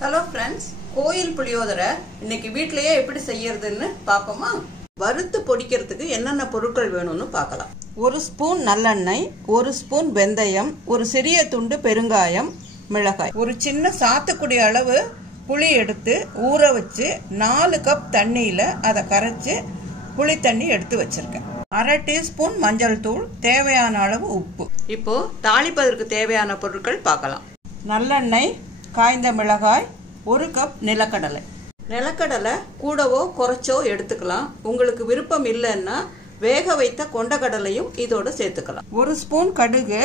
Hello friends, கோயில் புளியோதரை இன்னைக்கு வீட்லயே எப்படி செய்யறதுன்னு பார்ப்போமா? வறுத்து பொடிக்கிறதுக்கு என்னென்ன பொருட்கள் வேணும்னு பார்க்கலாம். 1 ஸ்பூன் நல்லெண்ணெய், 1 ஸ்பூன் வெந்தயம், ஒரு சிறிய துண்டு பெருங்காயம், மிளகாய், ஒரு சின்ன சாத்துக்குடி அளவு புளி எடுத்து ஊற வச்சு 4 கப் தண்ணியில அதை கரைச்சு புளி தண்ணி எடுத்து வச்சிருக்கேன். 1/2 டீஸ்பூன் மஞ்சள் தூள், தேவையான அளவு உப்பு. இப்போ தாளிப்பதற்கு தேவையான பொருட்கள் பார்க்கலாம். நல்லெண்ணெய், காய்ந்த மிளகாய், 1 கப் நிலக்கடலை. நிலக்கடலை கூடவோ குறைச்சோ எடுத்துக்கலாம். உங்களுக்கு விருப்பம் இல்லைன்னா வேக வைத்த கொண்டக்கடலையும் இதோட சேர்த்துக்கலாம். 1 ஸ்பூன் கடுகு,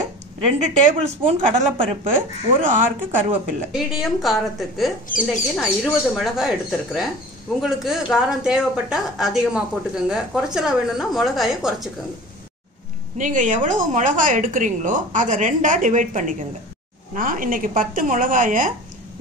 2 டேபிள் ஸ்பூன் கடலைப்பருப்பு, 1 ஆர்க்கு கருவேப்பிலை. மீடியம் காரத்துக்கு இன்னைக்கு நான் 20 மிளகாய் எடுத்திருக்கிறேன். உங்களுக்கு காரம் தேவைப்பட்டா அதிகமாக போட்டுக்கோங்க, குறைச்சலா வேணும்னா மிளகாயை குறைச்சிக்கோங்க. நீங்கள் எவ்வளவு மிளகாய் எடுக்கிறீங்களோ அதை 2ஆ டிவைட் பண்ணிக்கோங்க. நான் இன்னைக்கு 10 மிளகாயை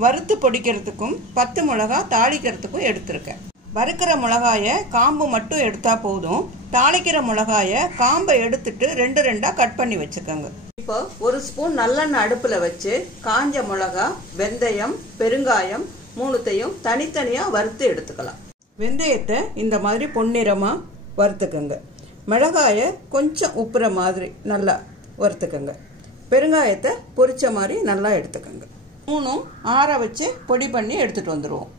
வறுத்து பொடிக்கிறதுக்கும் 10 மிளகாய் தாளிக்கிறதுக்கும் எடுத்திருக்கேன். வறுக்கிற மிளகாயை காம்பு மட்டும் எடுத்தா போதும். தாளிக்கிற மிளகாயை காம்பை எடுத்துட்டு 2 கட் பண்ணி வச்சுக்கோங்க. இப்போ 1 ஸ்பூன் நல்லெண்ணெய் அடுப்புல வச்சு காஞ்ச மிளகாய், வெந்தயம், பெருங்காயம் 3த்தையும் தனித்தனியா வறுத்து எடுத்துக்கலாம். வெந்தயத்தை இந்த மாதிரி பொன்னிறமா வறுத்துக்கோங்க. மிளகாயை கொஞ்சம் உப்புற மாதிரி நல்லா வறுத்துக்கோங்க. பெருங்காயத்தை பொரிச்ச மாதிரி நல்லா எடுத்துக்கோங்க. 3ம் ஆற வச்சு பொடி பண்ணி எடுத்துட்டு வந்துடுவோம்.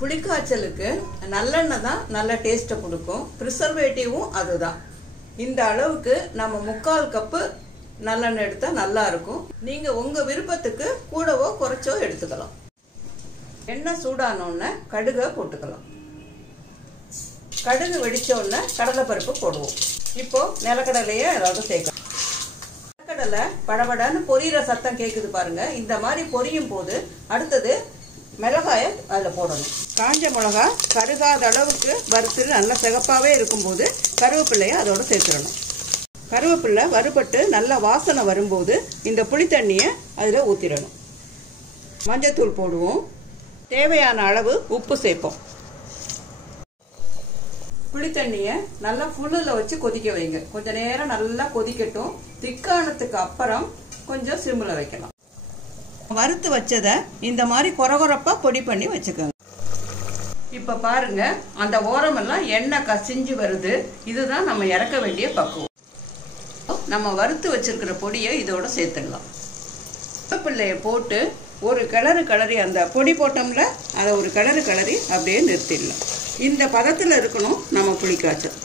புளிக்காய்ச்சலுக்கு நல்லெண்ணெய் தான் நல்ல டேஸ்ட்டை கொடுக்கும். ப்ரிசர்வேட்டிவும் அதுதான். இந்த அளவுக்கு நம்ம 3/4 கப்பு நல்லெண்ணெய் எடுத்தா நல்லா இருக்கும். நீங்க உங்க விருப்பத்துக்கு கூடவோ குறைச்சோ எடுத்துக்கலாம். எண்ணெய் சூடானோன்னு கடுகை போட்டுக்கலாம். கடுகு வெடிச்சோன்னு கடலைப்பருப்பு போடுவோம். இப்போ நிலக்கடலையே ஏதாவது சேர்க்கலாம். நிலக்கடலை படபடன்னு பொரியிற சத்தம் கேட்குது பாருங்க. இந்த மாதிரி பொரியும் போது அடுத்தது மிளகாயை அதில் போடணும். காஞ்ச மிளகாய் கருகாத அளவுக்கு வறுத்து நல்லா சிகப்பாகவே இருக்கும்போது கருவேப்பிள்ளையை அதோட சேர்த்துடணும். கருவேப்பிள்ளை வறுபட்டு நல்ல வாசனை வரும்போது இந்த புளித்தண்ணியை அதில் ஊற்றிடணும். மஞ்சத்தூள் போடுவோம். தேவையான அளவு உப்பு சேர்ப்போம். புளித்தண்ணியை நல்லா ஃபுல்லில் வச்சு கொதிக்க வைங்க. கொஞ்ச நேரம் நல்லா கொதிக்கட்டும். திக்கானத்துக்கு அப்புறம் கொஞ்சம் சிம்மில் வைக்கலாம். வறுத்து வச்சதை இந்த மாதிரி கொரகொரப்பா பொடி பண்ணி வச்சுக்கோங்க. இப்ப பாருங்க, அந்த ஓரமெல்லாம் எண்ணெய் கசிஞ்சு வருது. இதுதான் நம்ம இறக்க வேண்டிய பக்குவம். நம்ம வறுத்து வச்சிருக்கிற பொடியை இதோட சேர்த்துடலாம். கருவேப்பிள்ளையை போட்டு ஒரு கிளறி அந்த பொடி போட்டோம்ல, அதை ஒரு கிளறி அப்படியே நிறுத்திடலாம். இந்த பதத்தில் இருக்கணும் நம்ம புளிக்காய்ச்சல்.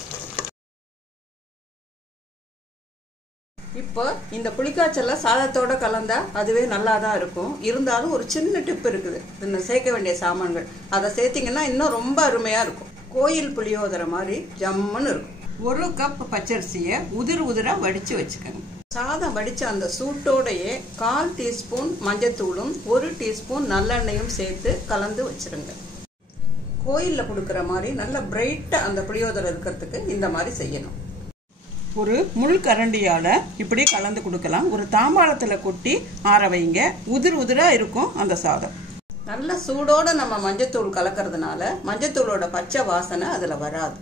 இப்போ இந்த புளிக்காய்ச்சல்ல சாதத்தோட கலந்தா அதுவே நல்லா தான் இருக்கும். இருந்தாலும் ஒரு சின்ன டிப் இருக்குது. இன்னும் சேர்க்க வேண்டிய சாமான்கள் அதை சேர்த்திங்கன்னா இன்னும் ரொம்ப அருமையாக இருக்கும். கோயில் புளியோதரை மாதிரி ஜம்முன்னு இருக்கும். 1 கப் பச்சரிசியை உதிரா வடித்து வச்சுக்கோங்க. சாதம் வடித்த அந்த சூட்டோடையே 1/4 டீஸ்பூன் மஞ்சத்தூளும் 1 டீஸ்பூன் நல்லெண்ணெயும் சேர்த்து கலந்து வச்சுருங்க. கோயிலில் கொடுக்குற மாதிரி நல்ல பிரைட்டாக அந்த புளியோதரை இருக்கிறதுக்கு இந்த மாதிரி செய்யணும். ஒரு முள் கரண்டியால் இப்படி கலந்து கொடுக்கலாம். ஒரு தாம்பாளத்தில் கொட்டி ஆற வைங்க. உதிரா இருக்கும் அந்த சாதம். நல்ல சூடோட நம்ம மஞ்சத்தூள் கலக்கிறதுனால மஞ்சத்தூளோட பச்சை வாசனை அதில் வராது.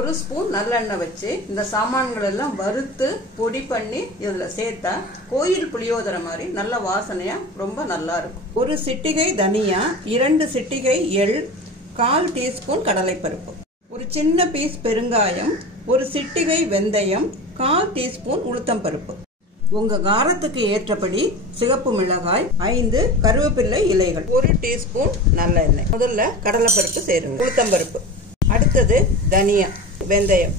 1 ஸ்பூன் நல்லெண்ணெய் வச்சு இந்த சாமான்கள் எல்லாம் வறுத்து பொடி பண்ணி இதில் சேர்த்தா கோயில் புளியோதரை மாதிரி நல்ல வாசனையா ரொம்ப நல்லா இருக்கும். 1 சிட்டிகை தனியா, 2 சிட்டிகை எள், 1/4 டீஸ்பூன் கடலைப்பருப்பு, ஒரு சின்ன பீஸ் பெருங்காயம், 1 சிட்டிகை வெந்தயம், 1/4 டீஸ்பூன் உளுத்தம் பருப்பு, உங்க காரத்துக்கு ஏற்றபடி சிகப்பு மிளகாய், 5 கருவேப்பிள்ளை இலைகள், 1 டீஸ்பூன் நல்லெண்ணெய். முதல்ல கடலைப்பருப்பு சேருங்க. உளுத்தம் பருப்பு, அடுத்தது தனியா, வெந்தயம்.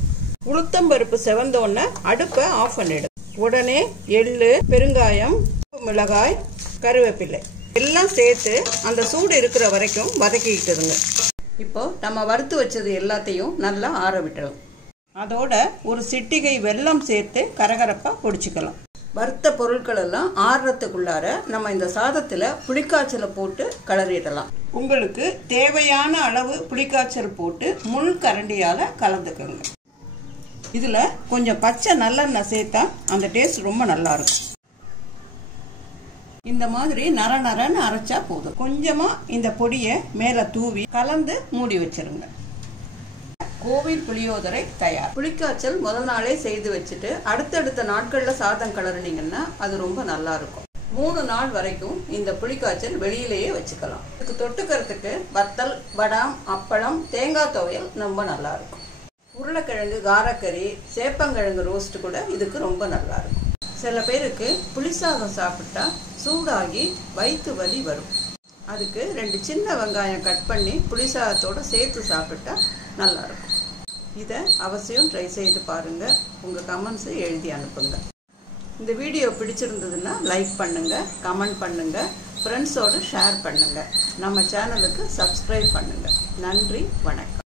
உளுத்தம் பருப்பு செவந்தோன்னு அடுப்பை ஆஃப் பண்ணிடு. உடனே எள்ளு, பெருங்காயம், மிளகாய், கருவேப்பிள்ளை எல்லாம் சேர்த்து அந்த சூடு இருக்கிற வரைக்கும் வதக்கிக்கிட்டுருங்க. இப்போ நம்ம வறுத்து வச்சது எல்லாத்தையும் நல்லா ஆற விட்டுறோம். அதோட ஒரு சிட்டிகை வெல்லம் சேர்த்து கரகரப்பா பொடிச்சுக்கலாம். வறுத்த பொருட்கள் எல்லாம் ஆறுறதுக்குள்ளார நம்ம இந்த சாதத்துல புளிக்காய்ச்சலை போட்டு கிளறிடலாம். உங்களுக்கு தேவையான அளவு புளிக்காய்ச்சல் போட்டு முள் கரண்டியால கலந்துக்கோங்க. இதுல கொஞ்சம் பச்சை நல்லெண்ணெய் சேர்த்தா அந்த டேஸ்ட் ரொம்ப நல்லா இருக்கும். இந்த மாதிரி நரன்னு அரைச்சா போதும். கொஞ்சமா இந்த பொடியை மேல தூவி கலந்து மூடி வச்சிருங்க. கோவில் புளியோதரை தயார். புளிக்காய்ச்சல் முதல் நாளே செய்து வச்சுட்டு அடுத்தடுத்த நாட்கள்ல சாதம் கலருனீங்கன்னா அது ரொம்ப நல்லா இருக்கும். 3 நாள் வரைக்கும் இந்த புளிக்காய்ச்சல் வெளியிலேயே வச்சுக்கலாம். இதுக்கு தொட்டுக்கிறதுக்கு வத்தல், வடாம், அப்பளம், தேங்காய் துவையல் ரொம்ப நல்லா இருக்கும். உருளைக்கிழங்கு காரக்கறி, சேப்பங்கிழங்கு ரோஸ்ட் கூட இதுக்கு ரொம்ப நல்லா இருக்கும். சில பேருக்கு புளிசாதம் சாப்பிட்டா சூடாகி வயிற்று வலி வரும். அதுக்கு 2 சின்ன வெங்காயம் கட் பண்ணி புளிசாதத்தோடு சேர்த்து சாப்பிட்டா நல்லாயிருக்கும். இதை அவசியம் ட்ரை செய்து பாருங்கள். உங்கள் கமெண்ட்ஸை எழுதி அனுப்புங்க. இந்த வீடியோ பிடிச்சிருந்ததுன்னா லைக் பண்ணுங்கள், கமெண்ட் பண்ணுங்கள், ஃப்ரெண்ட்ஸோடு ஷேர் பண்ணுங்கள். நம்ம சேனலுக்கு சப்ஸ்கிரைப் பண்ணுங்கள். நன்றி, வணக்கம்.